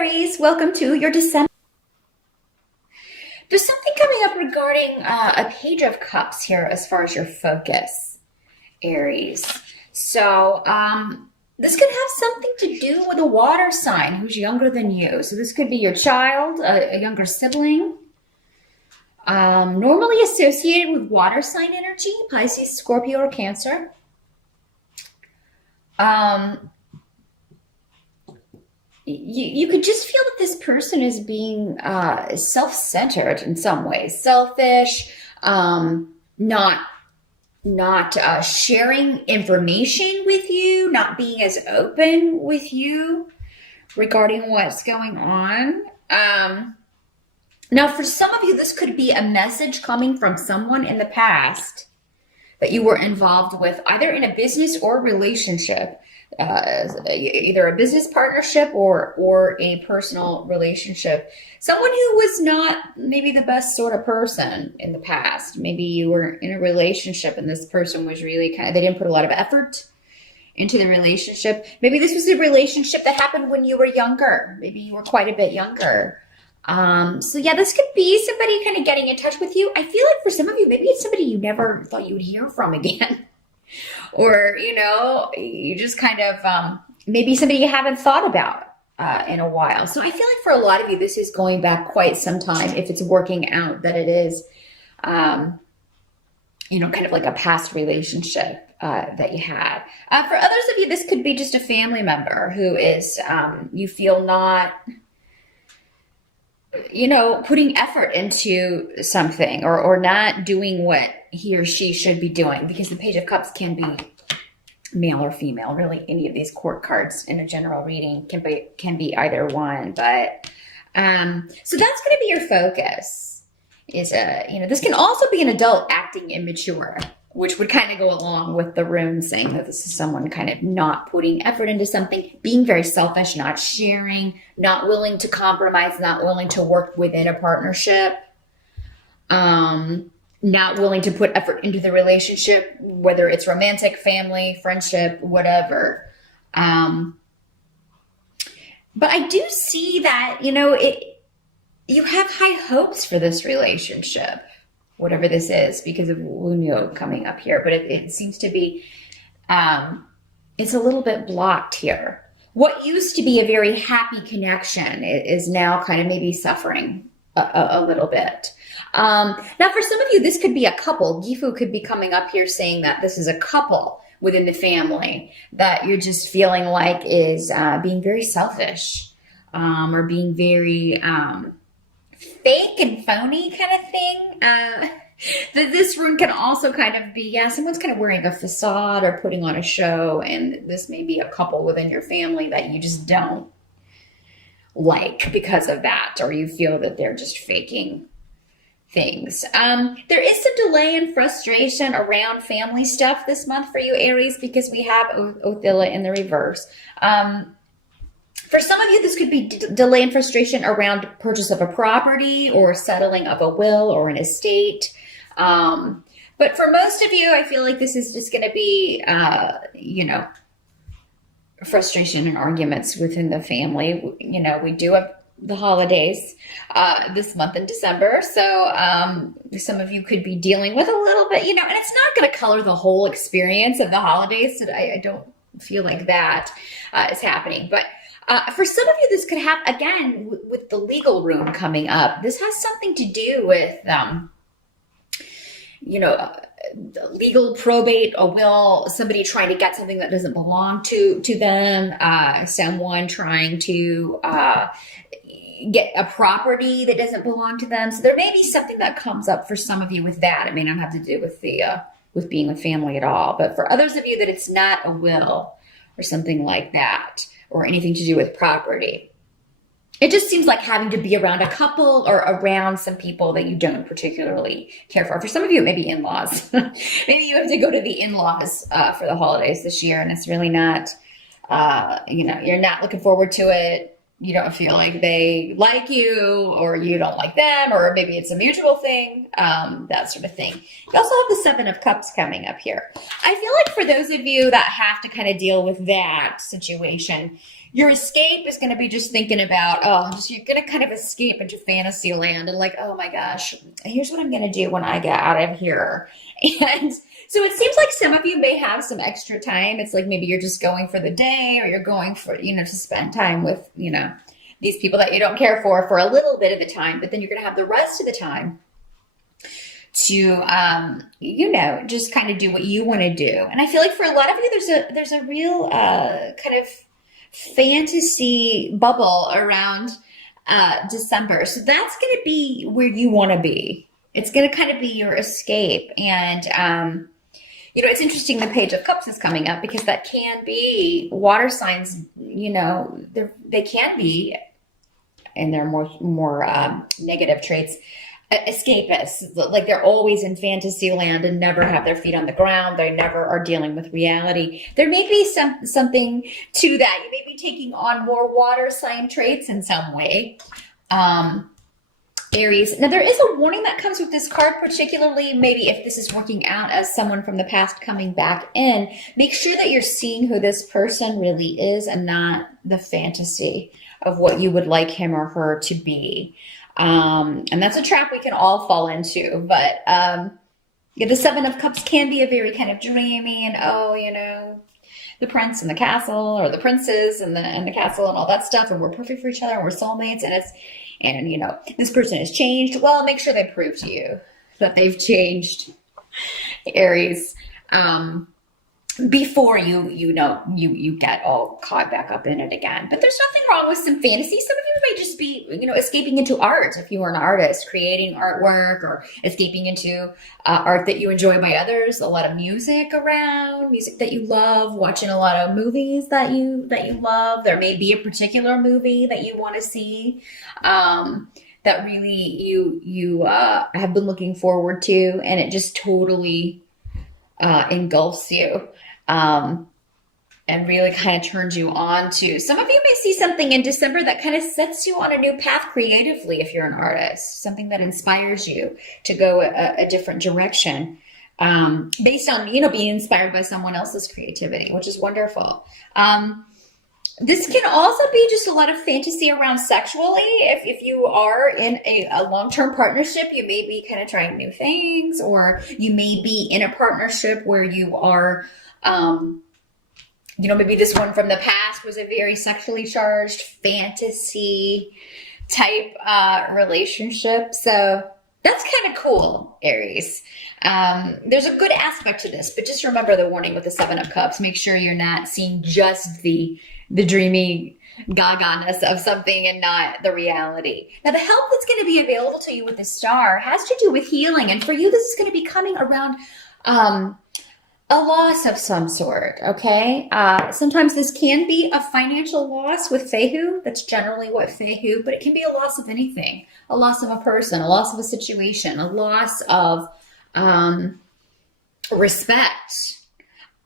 Aries, welcome to your December. There's something coming up regarding a Page of Cups here as far as your focus, Aries. So this could have something to do with a water sign who's younger than you. So this could be your child, a younger sibling, normally associated with water sign energy, Pisces, Scorpio, or Cancer. You could just feel that this person is being self-centered in some ways, selfish, not sharing information with you, not being as open with you regarding what's going on. Now, for some of you, this could be a message coming from someone in the past that you were involved with, either in a business or relationship. Either a business partnership or a personal relationship. Someone who was not maybe the best sort of person in the past. Maybe you were in a relationship and this person was really they didn't put a lot of effort into the relationship. Maybe this was a relationship that happened when you were younger. Maybe you were quite a bit younger. So yeah, this could be somebody kind of getting in touch with you. I feel like for some of you, maybe it's somebody you never thought you would hear from again. Or, you just kind of, maybe somebody you haven't thought about in a while. So I feel like for a lot of you, this is going back quite some time if it's working out that it is, kind of like a past relationship that you had. For others of you, this could be just a family member who is, you feel not, putting effort into something or not doing what he or she should be doing, because the Page of Cups can be male or female. Really, any of these court cards in a general reading can be either one. But so that's going to be your focus. This can also be an adult acting immature, which would kind of go along with the rune saying that this is someone kind of not putting effort into something, being very selfish, not sharing, not willing to compromise, not willing to work within a partnership, not willing to put effort into the relationship, whether it's romantic, family, friendship, whatever. But I do see that, you have high hopes for this relationship, whatever this is, because of Wunyo coming up here. But it seems to be, it's a little bit blocked here. What used to be a very happy connection is now kind of maybe suffering a little bit. Now, for some of you, this could be a couple. Gifu could be coming up here saying that this is a couple within the family that you're just feeling like is being very selfish or being very fake and phony kind of thing. This rune can also kind of be, someone's kind of wearing a facade or putting on a show, and this may be a couple within your family that you just don't like because of that, or you feel that they're just faking things. There is some delay and frustration around family stuff this month for you, Aries, because we have Othilla in the reverse. For some of you, this could be delay and frustration around purchase of a property or settling of a will or an estate. But for most of you, I feel like this is just going to be, frustration and arguments within the family. We do have the holidays this month in December. So some of you could be dealing with a little bit, and it's not going to color the whole experience of the holidays. So I don't feel like that is happening. But for some of you, this could have, again, with the legal rune coming up, this has something to do with, legal probate, a will, somebody trying to get something that doesn't belong to them, someone trying to get a property that doesn't belong to them. So there may be something that comes up for some of you with that. It may not have to do with with being with family at all. But for others of you that it's not a will or something like that, or anything to do with property. It just seems like having to be around a couple or around some people that you don't particularly care for. For some of you, it may be in-laws. Maybe you have to go to the in-laws for the holidays this year, and it's really not, you're not looking forward to it. you don't feel like they like you, or you don't like them, or maybe it's a mutual thing, that sort of thing. You also have the Seven of Cups coming up here. I feel like for those of you that have to kind of deal with that situation, your escape is going to be just thinking about, you're going to kind of escape into fantasy land and like, oh my gosh, here's what I'm going to do when I get out of here. And so it seems like some of you may have some extra time. It's like maybe you're just going for the day, or you're going for, to spend time with, these people that you don't care for a little bit of the time, but then you're going to have the rest of the time to, just kind of do what you want to do. And I feel like for a lot of you, there's a real kind of fantasy bubble around December. So that's going to be where you want to be. It's going to kind of be your escape. And, it's interesting the Page of Cups is coming up, because that can be water signs, they can be, and they're more negative traits, escapists. Like they're always in fantasy land and never have their feet on the ground. They never are dealing with reality. There may be something to that. You may be taking on more water sign traits in some way. Aries. Now, there is a warning that comes with this card, particularly maybe if this is working out as someone from the past coming back in. Make sure that you're seeing who this person really is and not the fantasy of what you would like him or her to be. And that's a trap we can all fall into. But the Seven of Cups can be a very kind of dreamy and, the prince and the castle, or the princes and the castle and all that stuff, and we're perfect for each other and we're soulmates, and this person has changed. Well, make sure they prove to you that they've changed, Aries, before you get all caught back up in it again. But there's nothing wrong with some fantasy. Some of you may just be, escaping into art. If you are an artist, creating artwork, or escaping into art that you enjoy by others. A lot of music around, music that you love, watching a lot of movies that you love. There may be a particular movie that you want to see, that really you have been looking forward to, and it just totally engulfs you. And really kind of turns you on to. Some of you may see something in December that kind of sets you on a new path creatively if you're an artist, something that inspires you to go a different direction, based on, being inspired by someone else's creativity, which is wonderful. This can also be just a lot of fantasy around sexually. If you are in a long-term partnership, you may be kind of trying new things, or you may be in a partnership where you are, maybe this one from the past was a very sexually charged fantasy type relationship. So that's kind of cool, Aries. There's a good aspect to this, but just remember the warning with the Seven of Cups. Make sure you're not seeing just the dreamy gaga-ness of something and not the reality. Now, the help that's going to be available to you with the Star has to do with healing. And for you, this is going to be coming around a loss of some sort, okay? Sometimes this can be a financial loss with Fehu. That's generally what Fehu, but it can be a loss of anything. A loss of a person, a loss of a situation, a loss of respect.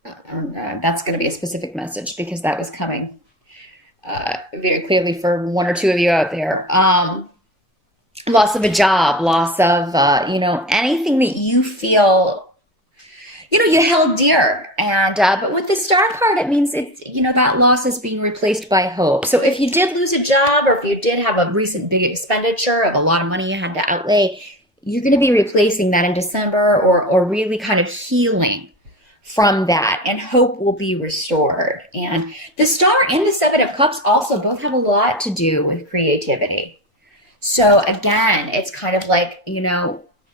That's going to be a specific message, because that was coming very clearly for one or two of you out there. Loss of a job, loss of, anything that you feel, you held dear. And, but with the Star card, it means it's, that loss is being replaced by hope. So if you did lose a job, or if you did have a recent big expenditure of a lot of money you had to outlay, you're going to be replacing that in December, or really kind of healing from that, and hope will be restored. And the Star and the Seven of Cups also both have a lot to do with creativity. So again, it's kind of like,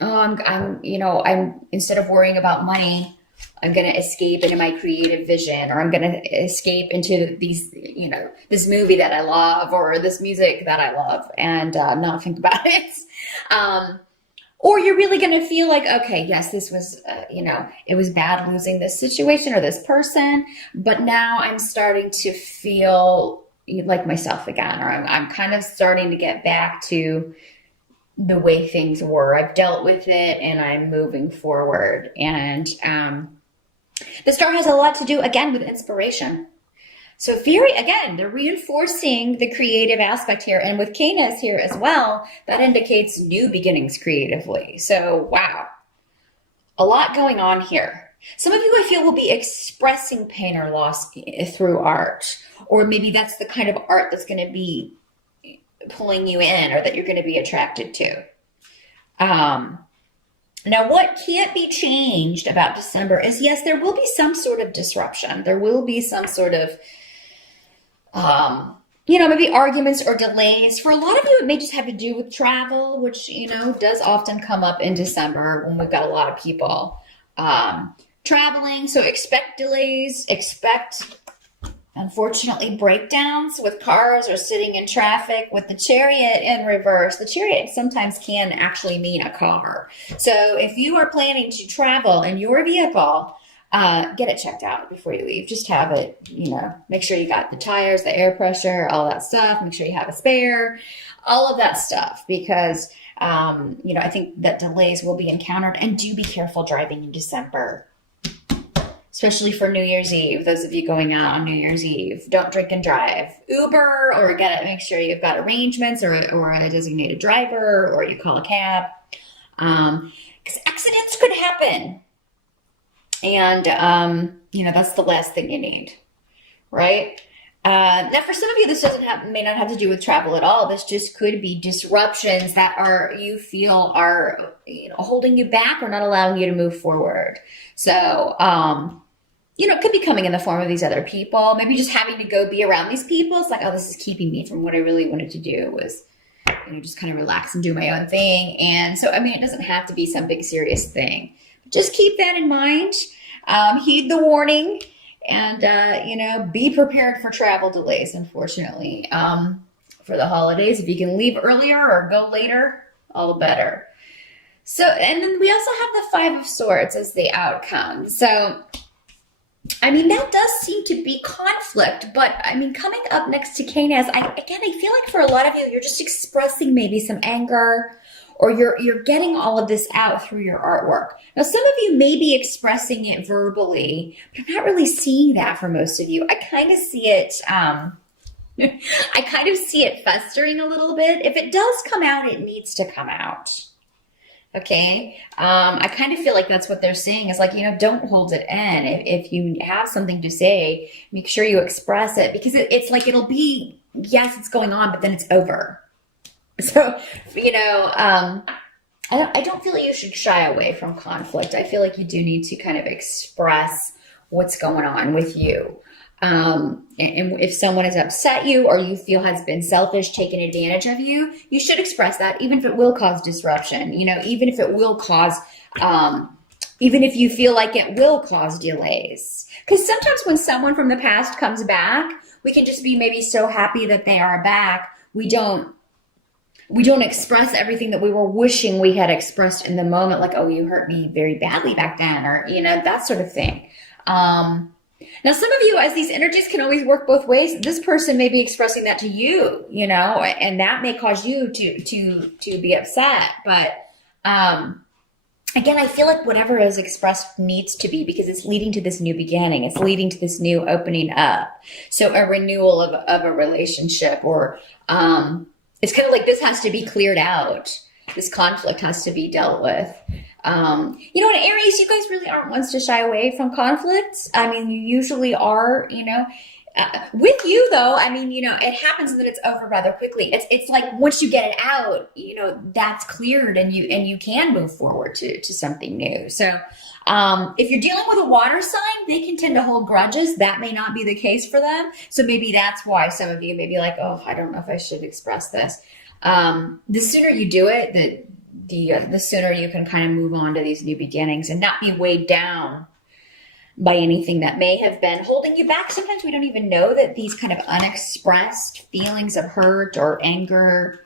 I'm instead of worrying about money, I'm going to escape into my creative vision, or I'm going to escape into these, this movie that I love, or this music that I love, and not think about it. Or you're really going to feel like, okay, yes, this was, it was bad losing this situation or this person, but now I'm starting to feel like myself again, or I'm kind of starting to get back to the way things were. I've dealt with it and I'm moving forward. And the Star has a lot to do, again, with inspiration. So Fury, again, they're reinforcing the creative aspect here. And with Canis here as well, that indicates new beginnings creatively. So, wow, a lot going on here. Some of you, I feel, will be expressing pain or loss through art. Or maybe that's the kind of art that's going to be pulling you in or that you're going to be attracted to. Now, what can't be changed about December is, yes, there will be some sort of disruption. There will be some sort of, maybe arguments or delays. For a lot of you, it may just have to do with travel, which, does often come up in December when we've got a lot of people traveling. So expect delays, expect, unfortunately, breakdowns with cars or sitting in traffic. With the Chariot in reverse, the Chariot sometimes can actually mean a car. So if you are planning to travel in your vehicle, get it checked out before you leave. Just have it, make sure you got the tires, the air pressure, all that stuff. Make sure you have a spare, all of that stuff, because, I think that delays will be encountered. And do be careful driving in December, especially for New Year's Eve. Those of you going out on New Year's Eve, don't drink and drive. Uber, or make sure you've got arrangements or a designated driver, or you call a cab, because accidents could happen. And, that's the last thing you need, right? Now, for some of you, this may not have to do with travel at all. This just could be disruptions that you feel are, holding you back or not allowing you to move forward. So, it could be coming in the form of these other people. Maybe just having to go be around these people. It's like, oh, this is keeping me from what I really wanted to do, was, just kind of relax and do my own thing. And so, it doesn't have to be some big serious thing. Just keep that in mind. Heed the warning, and, be prepared for travel delays, unfortunately, for the holidays. If you can leave earlier or go later, all the better. So, and then we also have the Five of Swords as the outcome. So, that does seem to be conflict, but coming up next to Canis, I feel like for a lot of you, you're just expressing maybe some anger, or you're getting all of this out through your artwork. Now, some of you may be expressing it verbally, but I'm not really seeing that for most of you. I kind of see it, festering a little bit. If it does come out, it needs to come out. Okay. I kind of feel like that's what they're saying is like, don't hold it in. If you have something to say, make sure you express it, because it's like, it'll be, yes, it's going on, but then it's over. So, I don't feel like you should shy away from conflict. I feel like you do need to kind of express what's going on with you. And if someone has upset you, or you feel has been selfish, taken advantage of you, you should express that, even if it will cause disruption, even if it will cause, even if you feel like it will cause delays. Because sometimes when someone from the past comes back, we can just be maybe so happy that they are back. We don't express everything that we were wishing we had expressed in the moment, like, oh, you hurt me very badly back then, or, that sort of thing. Now, some of you, as these energies can always work both ways, this person may be expressing that to you, and that may cause you to be upset. But, again, I feel like whatever is expressed needs to be, because it's leading to this new beginning. It's leading to this new opening up. So a renewal of a relationship, or, it's kind of like this has to be cleared out. This conflict has to be dealt with. In Aries, you guys really aren't ones to shy away from conflicts. You usually are, with you though, it happens and then it's over rather quickly. It's like once you get it out, that's cleared, and you can move forward to something new. So, if you're dealing with a water sign, they can tend to hold grudges. That may not be the case for them. So maybe that's why some of you may be like, oh, I don't know if I should express this. The sooner you do it, the sooner you can kind of move on to these new beginnings and not be weighed down by anything that may have been holding you back. Sometimes we don't even know that these kind of unexpressed feelings of hurt or anger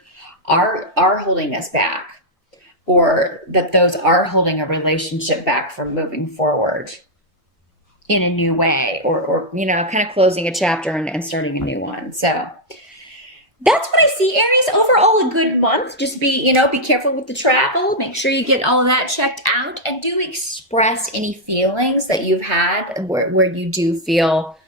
are holding us back, or that those are holding a relationship back from moving forward in a new way, or kind of closing a chapter and starting a new one. So that's what I see, Aries. Overall, a good month. Just be careful with the travel. Make sure you get all of that checked out, and do express any feelings that you've had where you do feel,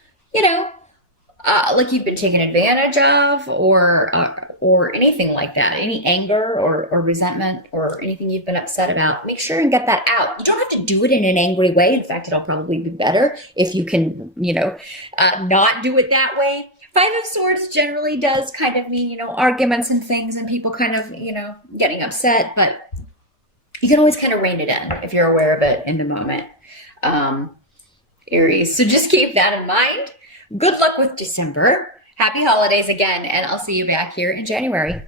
like you've been taken advantage of, or anything like that, any anger or resentment or anything you've been upset about, make sure and get that out. You don't have to do it in an angry way. In fact, it'll probably be better if you can, not do it that way. Five of Swords generally does kind of mean, arguments and things and people kind of, getting upset, but you can always kind of rein it in if you're aware of it in the moment. Aries. So just keep that in mind. Good luck with December. Happy holidays again, and I'll see you back here in January.